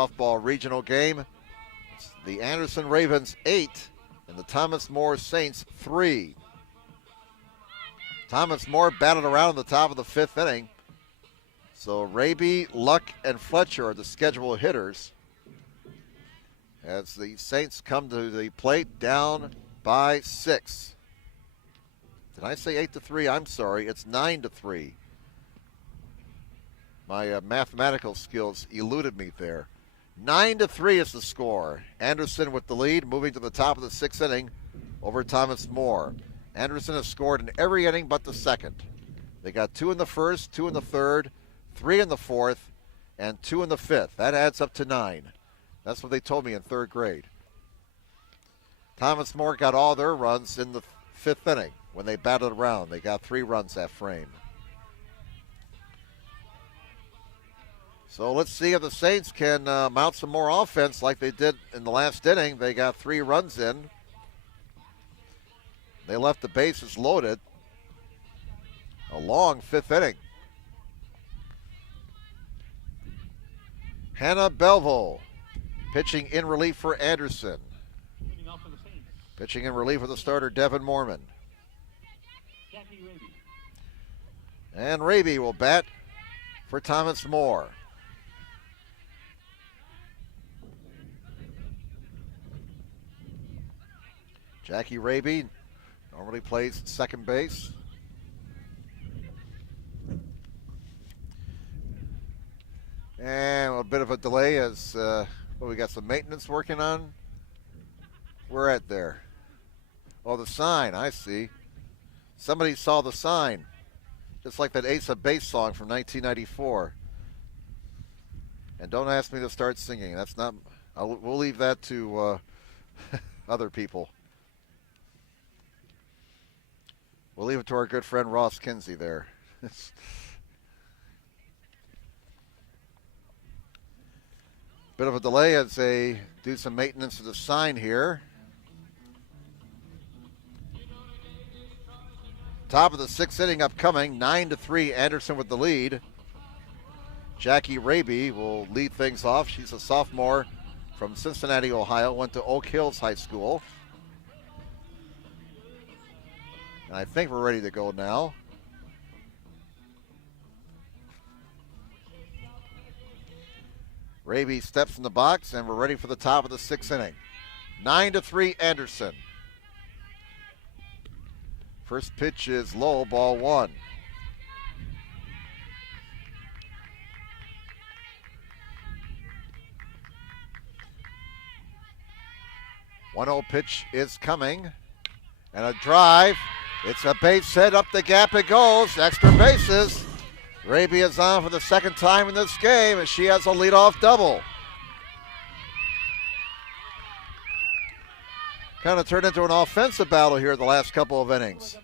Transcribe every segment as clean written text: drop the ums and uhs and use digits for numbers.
Softball regional game. It's the Anderson Ravens 8 and the Thomas More Saints 3. Thomas More batted around in the top of the 5th inning. So Raby, Luck, and Fletcher are the scheduled hitters as the Saints come to the plate down by 6. Did I say 8-3? I'm sorry. It's 9-3. My mathematical skills eluded me there. 9-3 is the score. Anderson with the lead, moving to the top of the 6th inning over Thomas More. Anderson has scored in every inning but the 2nd. They got 2 in the 1st, 2 in the 3rd, 3 in the 4th, and 2 in the 5th. That adds up to 9. That's what they told me in 3rd grade. Thomas More got all their runs in the 5th inning when they batted around. They got 3 runs that frame. So let's see if the Saints can mount some more offense like they did in the last inning. They got 3 runs in. They left the bases loaded. A long 5th inning. Hannah Belleville pitching in relief for Anderson. Pitching in relief of the starter Devin Mormon. And Raby will bat for Thomas More. Jackie Raby normally plays second base. And a bit of a delay as we got some maintenance working on. We're at there. Oh, the sign, I see. Somebody saw the sign. Just like that Ace of Base song from 1994. And don't ask me to start singing. That's not, we'll leave that to other people. We'll leave it to our good friend Ross Kinsey there. Bit of a delay as they do some maintenance to the sign here. Top of the 6th inning upcoming, 9-3, Anderson with the lead. Jackie Raby will lead things off. She's a sophomore from Cincinnati, Ohio, went to Oak Hills High School. And I think we're ready to go now. Raby steps in the box, and we're ready for the top of the 6th inning. 9-3 Anderson. First pitch is low, ball 1. One 1-0 pitch is coming. And a drive. It's a base hit. Up the gap it goes. Extra bases. Raby is on for the 2nd time in this game, and she has a leadoff double. Kind of turned into an offensive battle here the last couple of innings.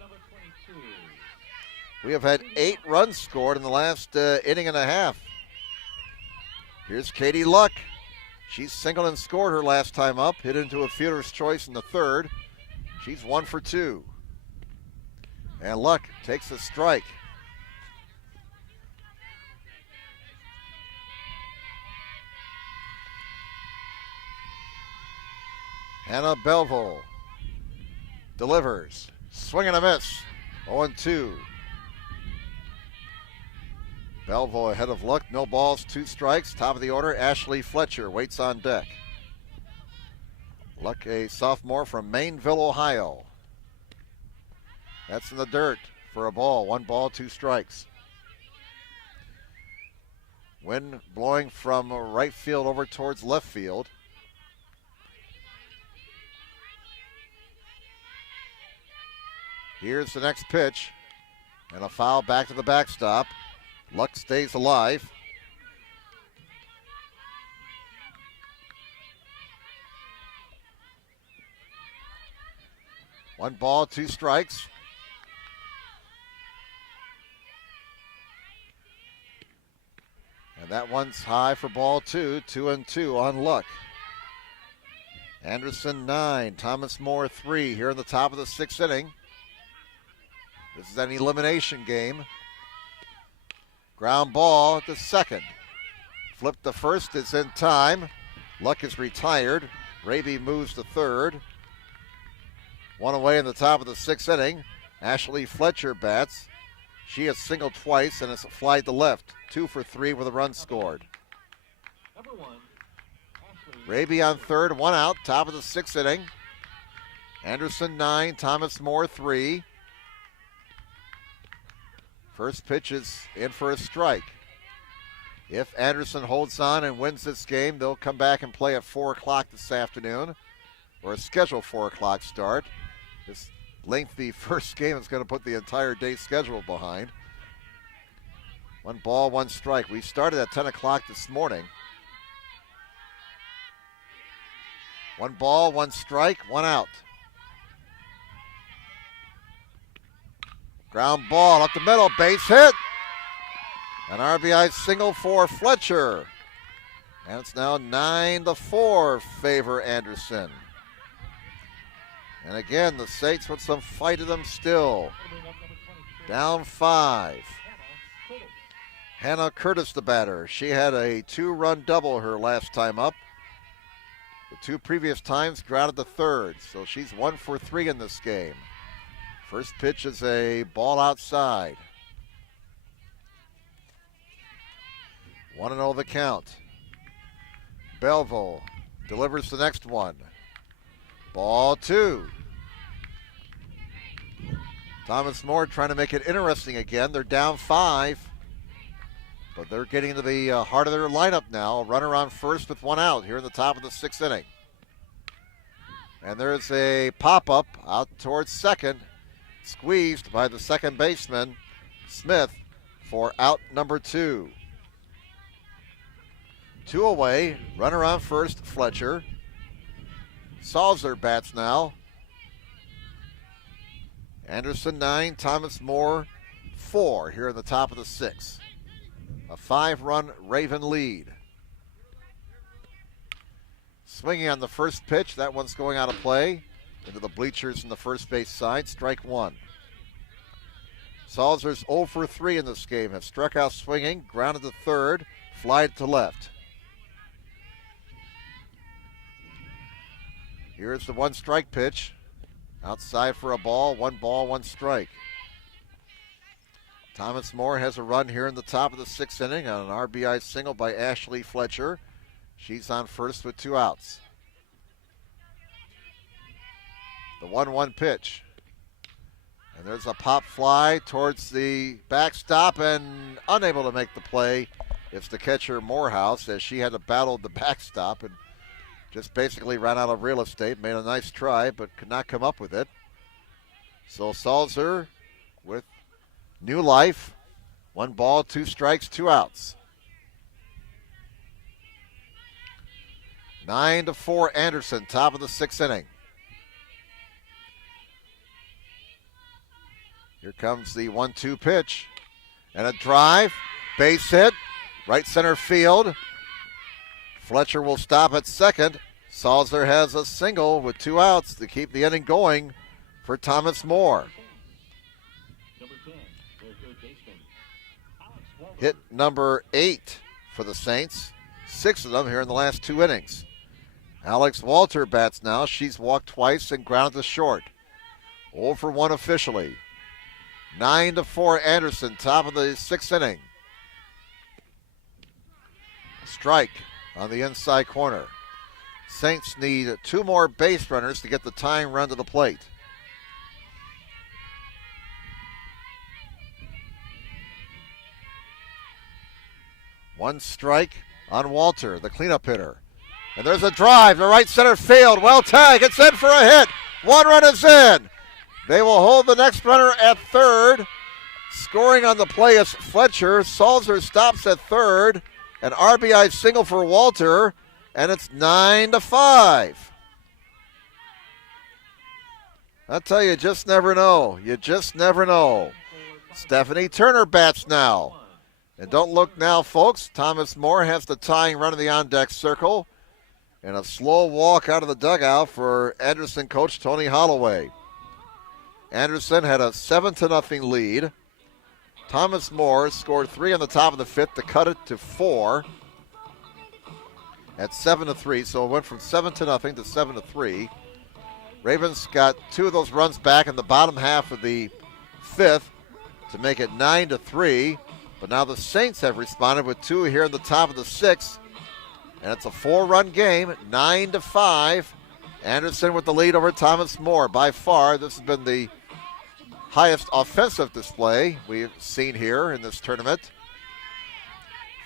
We have had 8 runs scored in the last inning and a half. Here's Katie Luck. She's singled and scored her last time up. Hit into a fielder's choice in the 3rd. She's 1 for 2. And Luck takes a strike. Hannah Belleville delivers. Swing and a miss. 0-2. Belleville ahead of Luck. No balls, 2 strikes. Top of the order, Ashley Fletcher waits on deck. Luck, a sophomore from Mainville, Ohio. That's in the dirt for a ball. 1 ball, 2 strikes. Wind blowing from right field over towards left field. Here's the next pitch. And a foul back to the backstop. Luck stays alive. One ball, 2 strikes. And that one's high for ball 2. 2-2 on Luck. Anderson 9, Thomas More 3 here in the top of the 6th inning. This is an elimination game. Ground ball to second. Flip the first is in time. Luck is retired. Raby moves to third. One away in the top of the sixth inning. Ashley Fletcher bats. She has singled twice and has flied to left. 2 for 3 with a run scored. Raby on third, 1 out, top of the sixth inning. Anderson 9, Thomas Moore 3. First pitch is in for a strike. If Anderson holds on and wins this game, they'll come back and play at 4 o'clock this afternoon, or a scheduled 4 o'clock start. This lengthy first game is going to put the entire day schedule behind. 1 ball, 1 strike. We started at 10 o'clock this morning. 1 ball, 1 strike, 1 out. Ground ball up the middle, base hit. An RBI single for Fletcher. And it's now 9-4 favor Anderson. And again, the Saints with some fight in them still. Down 5. Hannah Curtis, the batter. She had a 2-run double her last time up. The 2 previous times grounded to third, so she's 1 for 3 in this game. First pitch is a ball outside. 1-0 the count. Belleville delivers the next one. Ball 2. Thomas Moore trying to make it interesting again. They're down 5. But they're getting into the heart of their lineup now. Runner on first with 1 out here in the top of the 6th inning. And there's a pop-up out towards second. Squeezed by the second baseman, Smith, for out number 2. 2 away. Runner on first, Fletcher. Salzer bats now. Anderson 9, Thomas Moore 4 here in the top of the 6th. A 5-run Raven lead. Swinging on the first pitch. That one's going out of play. Into the bleachers in the first base side. Strike 1. Salzer's 0 for 3 in this game. Has struck out swinging. Grounded to third. Flied to left. Here's the 1 strike pitch. Outside for a ball. 1 ball, 1 strike. Thomas Moore has a run here in the top of the 6th inning on an RBI single by Ashley Fletcher. She's on first with 2 outs. The 1-1 pitch. And there's a pop fly towards the backstop and unable to make the play. It's the catcher Morehouse, as she had to battle the backstop and just basically ran out of real estate. Made a nice try but could not come up with it. So Salzer with new life. 1 ball, 2 strikes, 2 outs. 9-4 Anderson, top of the 6th inning. Here comes the 1-2 pitch. And a drive. Base hit. Right center field. Fletcher will stop at second. Salzer has a single with 2 outs to keep the inning going for Thomas Moore. Hit number 8 for the Saints. 6 of them here in the last 2 innings. Alex Walter bats now. She's walked twice and grounded to short. 0 for 1 officially. 9-4 Anderson, top of the 6th inning. Strike on the inside corner. Saints need 2 more base runners to get the tying run to the plate. One strike on Walter, the cleanup hitter. And there's a drive to right center field. Well tagged. It's in for a hit. 1 run is in. They will hold the next runner at third. Scoring on the play is Fletcher. Salzer stops at third. An RBI single for Walter. And it's 9-5. I tell you, just never know. You just never know. Stephanie Turner bats now. And don't look now, folks. Thomas Moore has the tying run in the on-deck circle. And a slow walk out of the dugout for Anderson coach Tony Holloway. Anderson had a 7-0 lead. Thomas Moore scored 3 on the top of the 5th to cut it to 4. at 7-3. So it went from 7-0 to 7-3. Ravens got 2 of those runs back in the bottom half of the 5th to make it 9-3. But now the Saints have responded with 2 here in the top of the 6th. And it's a 4-run game, 9-5. Anderson with the lead over Thomas More. By far, this has been the highest offensive display we've seen here in this tournament.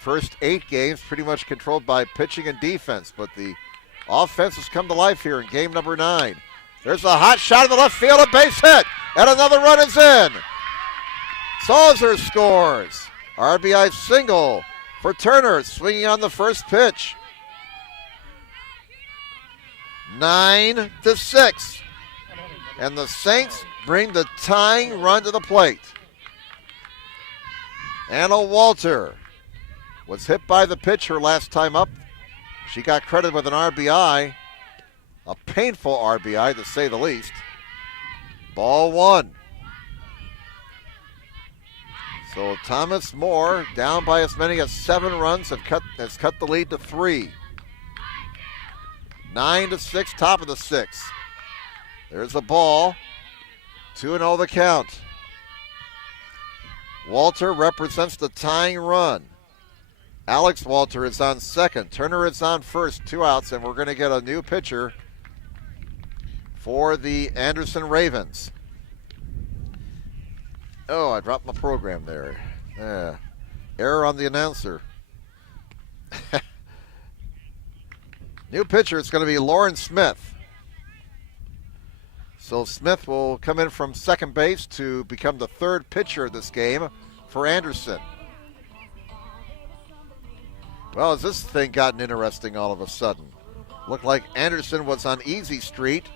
First 8 games pretty much controlled by pitching and defense, but the offense has come to life here in game number 9. There's a hot shot in the left field, a base hit, and another run is in. Salzer scores. RBI single for Turner, swinging on the first pitch. 9-6. And the Saints bring the tying run to the plate. Anna Walter was hit by the pitcher last time up. She got credited with an RBI, a painful RBI to say the least. Ball 1. So Thomas More, down by as many as 7 runs, has cut the lead to 3. 9-6, top of the 6th. There's the ball. 2-0 the count. Walter represents the tying run. Alex Walter is on second. Turner is on first. 2 outs, and we're going to get a new pitcher for the Anderson Ravens. Oh, I dropped my program there. Error on the announcer. New pitcher is going to be Lauren Smith. So Smith will come in from second base to become the 3rd pitcher of this game for Anderson. Well, has this thing gotten interesting all of a sudden? Looked like Anderson was on easy street.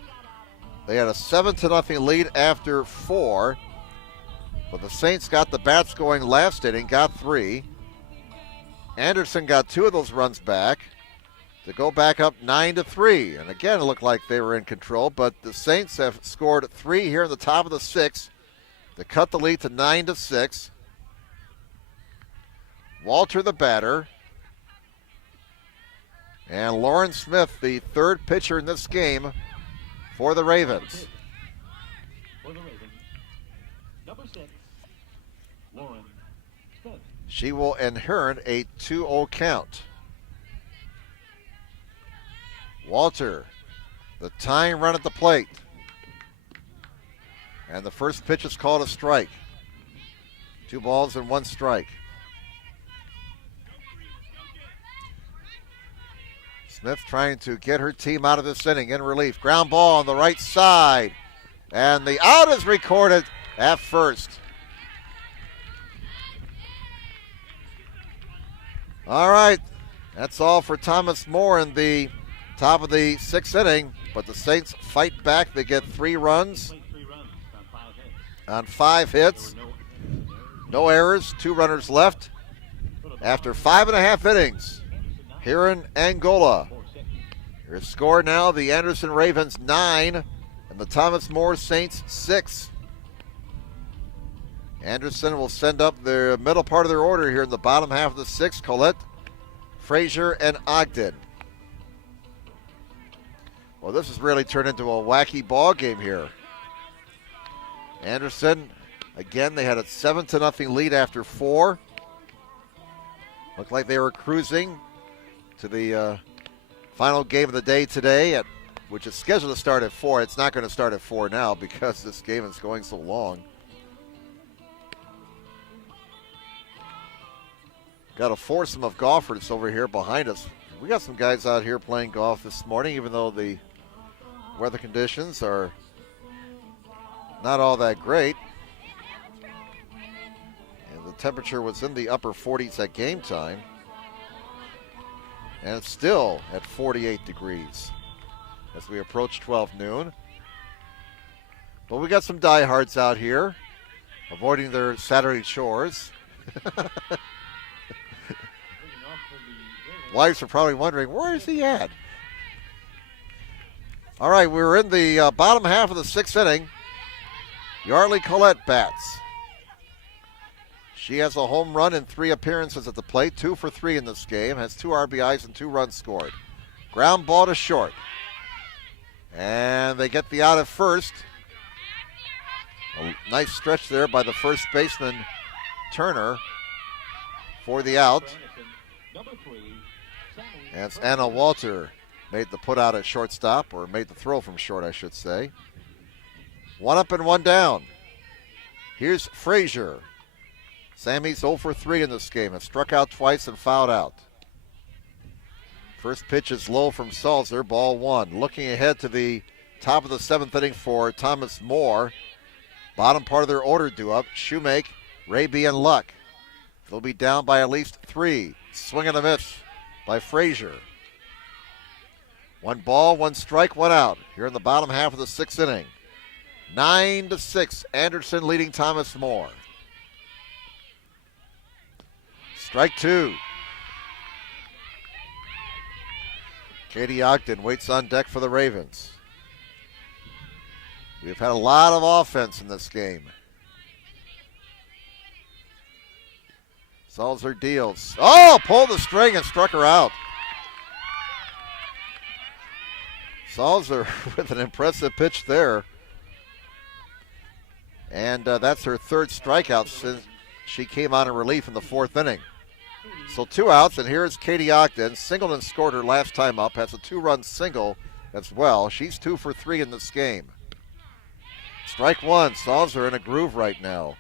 They had a 7-0 lead after 4. But the Saints got the bats going last inning, got 3. Anderson got 2 of those runs back to go back up 9-3. And again, it looked like they were in control, but the Saints have scored 3 here in the top of the 6th to cut the lead to 9-6. Walter the batter. And Lauren Smith, the 3rd pitcher in this game for the Ravens. For the Ravens, number 6, Lauren Smith. She will inherit a 2-0 count. Walter, the tying run at the plate. And the first pitch is called a strike. 2 balls and 1 strike. Smith trying to get her team out of this inning in relief. Ground ball on the right side. And the out is recorded at first. All right. That's all for Thomas More in the top of the 6th inning. But the Saints fight back. They get 3 runs on 5 hits. No errors. 2 runners left after 5.5 innings here in Angola. Your score now, the Anderson Ravens 9 and the Thomas More Saints 6. Anderson will send up the middle part of their order here in the bottom half of the 6th. Collette, Frazier, and Ogden. Well, this has really turned into a wacky ball game here. Anderson, again, they had a 7-0 lead after 4. Looked like they were cruising to the final game of the day today, which is scheduled to start at 4. It's not going to start at 4 now because this game is going so long. Got a foursome of golfers over here behind us. We got some guys out here playing golf this morning, even though the weather conditions are not all that great. And the temperature was in the upper 40s at game time. And it's still at 48 degrees as we approach 12 noon. But we got some diehards out here avoiding their Saturday chores. Wives are probably wondering, where is he at? All right, we're in the bottom half of the 6th inning. Yardley Collette bats. She has a home run in 3 appearances at the plate, 2 for 3 in this game, has 2 RBIs and 2 runs scored. Ground ball to short. And they get the out at first. A nice stretch there by the first baseman, Turner, for the out. And it's Anna Walter made the put out at shortstop, or made the throw from short, I should say. 1 up and 1 down. Here's Frazier. Sammy's 0 for 3 in this game. Has struck out twice and fouled out. First pitch is low from Salzer, ball 1. Looking ahead to the top of the 7th inning for Thomas More. Bottom part of their order due up. Shoemake, Raby, and Luck. They'll be down by at least 3. Swing and a miss by Frazier. 1 ball, 1 strike, 1 out. Here in the bottom half of the 6th inning. 9-6, Anderson leading Thomas More. Strike 2. Katie Ogden waits on deck for the Ravens. We've had a lot of offense in this game. Salzer deals. Oh, pulled the string and struck her out. Salzer with an impressive pitch there. And that's her 3rd strikeout since she came on in relief in the 4th inning. So 2 outs, and here's Katie Ogden. Singleton scored her last time up. Has a 2-run single as well. She's 2 for 3 in this game. Strike 1. Salzer in a groove right now.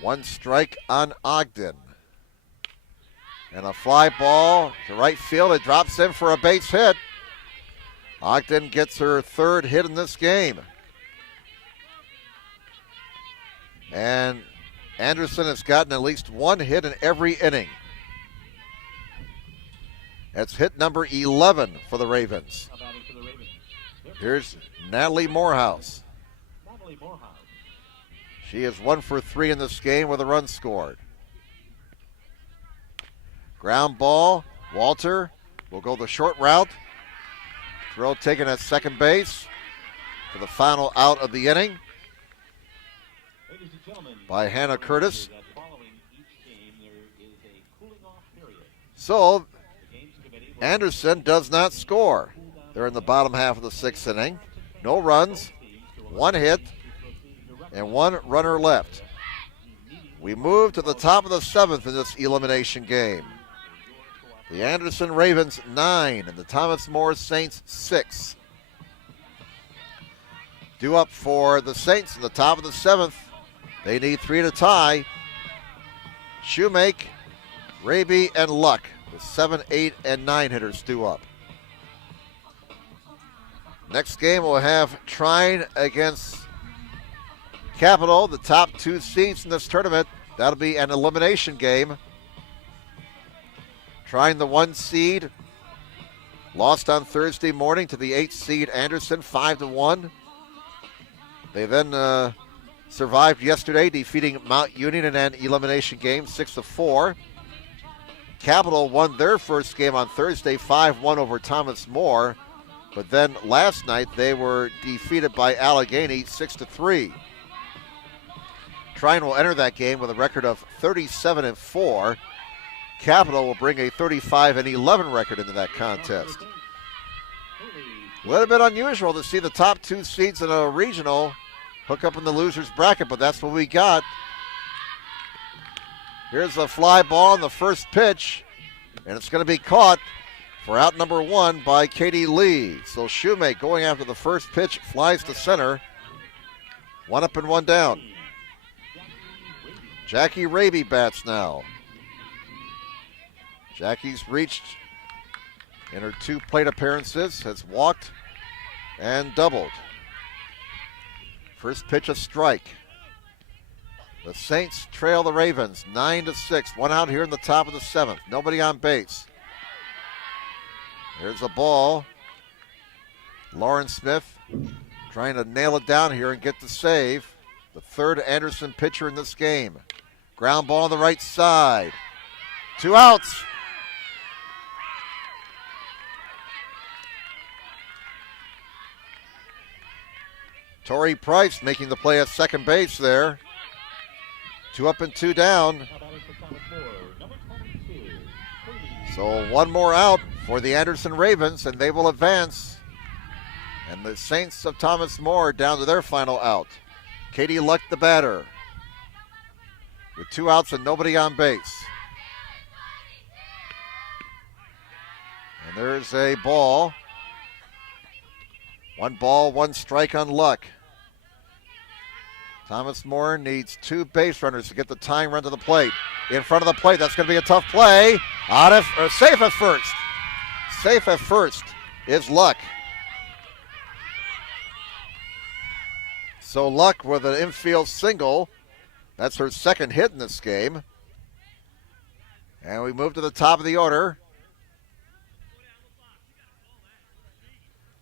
One strike on Ogden. And a fly ball to right field. It drops in for a base hit. Ogden gets her 3rd hit in this game. And Anderson has gotten at least 1 hit in every inning. That's hit number 11 for the Ravens. Here's Natalie Morehouse. She is 1 for 3 in this game with a run scored. Ground ball. Walter will go the short route. Throw taken at second base for the final out of the inning by Hannah Curtis. So Anderson does not score. They're in the bottom half of the 6th inning. No runs, 1 hit, and 1 runner left. We move to the top of the 7th in this elimination game. The Anderson Ravens 9 and the Thomas More Saints 6. Due up for the Saints in the top of the 7th. They need 3 to tie. Shoemake, Raby, and Luck with 7, 8, and 9 hitters due up. Next game we'll have Trine against Capital, the top 2 seeds in this tournament. That'll be an elimination game. Trine, the 1 seed, lost on Thursday morning to the 8 seed Anderson, 5-1. They then survived yesterday, defeating Mount Union in an elimination game, 6-4. Capital won their first game on Thursday, 5-1 over Thomas More. But then last night they were defeated by Allegheny, 6-3. Trine will enter that game with a record of 37-4. Capital will bring a 35-11 record into that contest. A little bit unusual to see the top 2 seeds in a regional hook up in the loser's bracket, but that's what we got. Here's a fly ball on the first pitch, and it's going to be caught for out number 1 by Katie Lee. So Shoemake going after the first pitch, flies to center. 1 up and 1 down. Jackie Raby bats now. Jackie's reached in her 2 plate appearances, has walked and doubled. First pitch a strike. The Saints trail the Ravens 9-6. 1 out here in the top of the 7th. Nobody on base. There's a ball. Lauren Smith trying to nail it down here and get the save. The 3rd Anderson pitcher in this game. Ground ball on the right side. 2 outs. Tori Price making the play at second base there. 2 up and 2 down. number 22. Katie. So one more out for the Anderson Ravens, and they will advance. And the Saints of Thomas More down to their final out. Katie Luck, the batter, with 2 outs and nobody on base. And there's a ball. 1 ball, 1 strike on Luck. Thomas More needs 2 base runners to get the tying run to the plate. In front of the plate, that's going to be a tough play. Safe at first. Safe at first is Luck. So Luck with an infield single. That's her second hit in this game. And we move to the top of the order.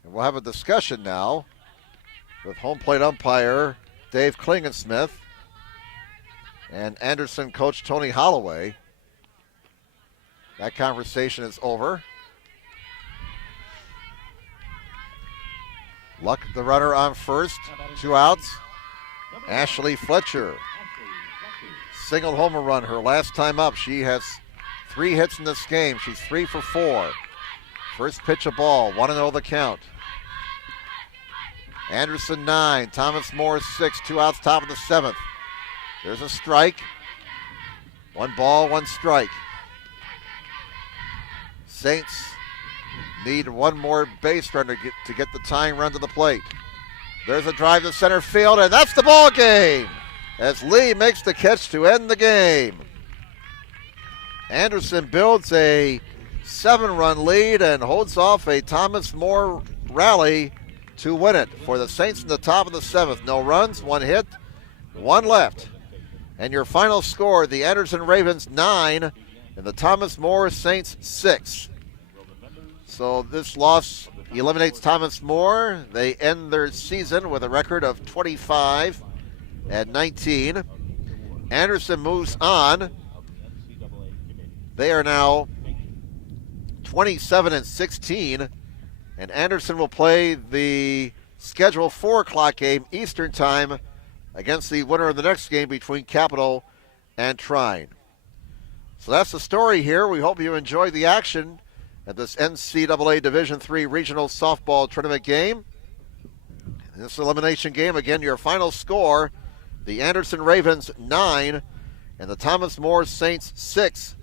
And we'll have a discussion now with home plate umpire Dave Klingensmith and Anderson coach Tony Holloway. That conversation is over. Luck, the runner on first, 2 outs. Ashley Fletcher, single homer run her last time up. She has 3 hits in this game. She's 3 for 4. First pitch a ball, 1-0 the count. Anderson 9, Thomas More 6, 2 outs, top of the 7th. There's a strike. 1 ball, 1 strike. Saints need 1 more base runner to get the tying run to the plate. There's a drive to center field, and that's the ball game as Lee makes the catch to end the game. Anderson builds a 7-run lead and holds off a Thomas More rally to win it for the Saints in the top of the 7th. No runs, 1 hit, 1 left. And your final score, the Anderson Ravens 9 and the Thomas More Saints 6. So this loss eliminates Thomas More. They end their season with a record of 25-19. Anderson moves on. They are now 27-16. And Anderson will play the scheduled 4 o'clock game Eastern time against the winner of the next game between Capital and Trine. So that's the story here. We hope you enjoyed the action at this NCAA Division III Regional Softball Tournament game. In this elimination game, again, your final score, the Anderson Ravens 9 and the Thomas More Saints 6.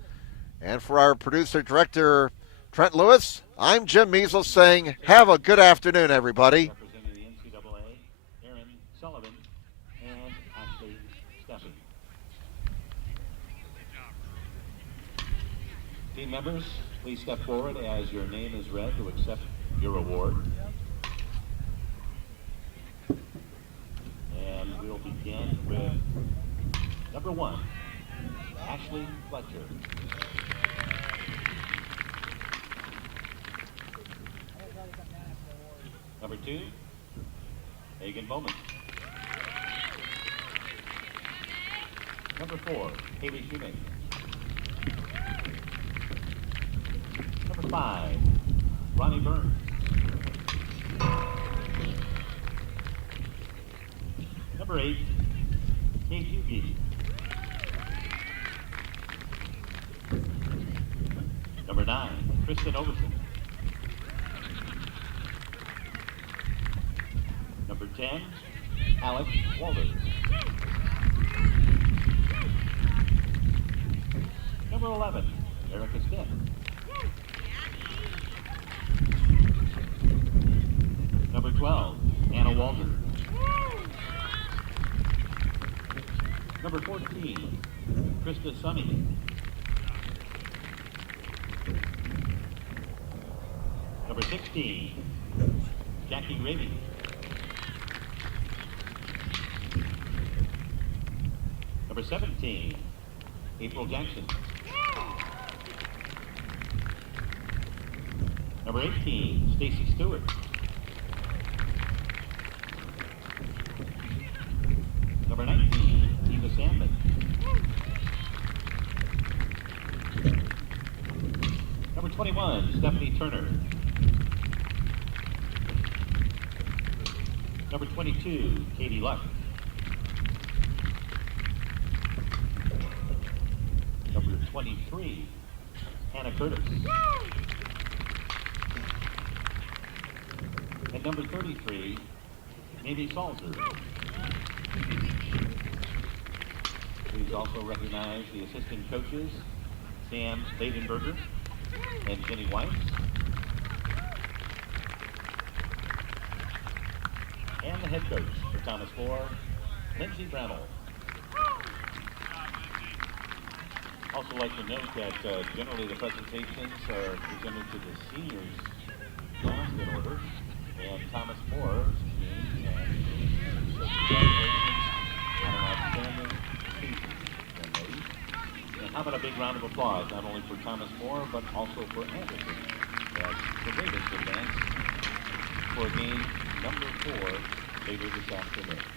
And for our producer-director, Trent Lewis, I'm Jim Measles saying have a good afternoon, everybody. Representing the NCAA, Aaron Sullivan and Ashley Steffi. Team members, please step forward as your name is read to accept your award. And we'll begin with number 1, Ashley Fletcher. Number 2, Hagen Bowman. Number 4, Haley Shoemaker. Number 5, Ronnie Burns. Number 8, Kate Hughie. Number 9, Kristen Overton. Number 10, Alex Walter. Number 11, Erica Stitt. Number 12, Anna Walter. Number 14, Krista Sunny. Number 16, Jackie Raby. Number 17, April Jackson. Number 18, Stacy Stewart. Number 19, Eva Sandman. Number 21, Stephanie Turner. Number 22, Katie Luck. Number 23, Hannah Curtis. And number 33, Amy Salzer. Please also recognize the assistant coaches, Sam Badenberger and Jenny White. And the head coach for Thomas More, Lindsey Bramall. Also like to note that generally the presentations are presented to the seniors last in order, and Thomas Moore's team and so congratulations on an outstanding season, young ladies. And how about a big round of applause, not only for Thomas Moore, but also for Anderson, as the Ravens advance for game number 4 later this afternoon.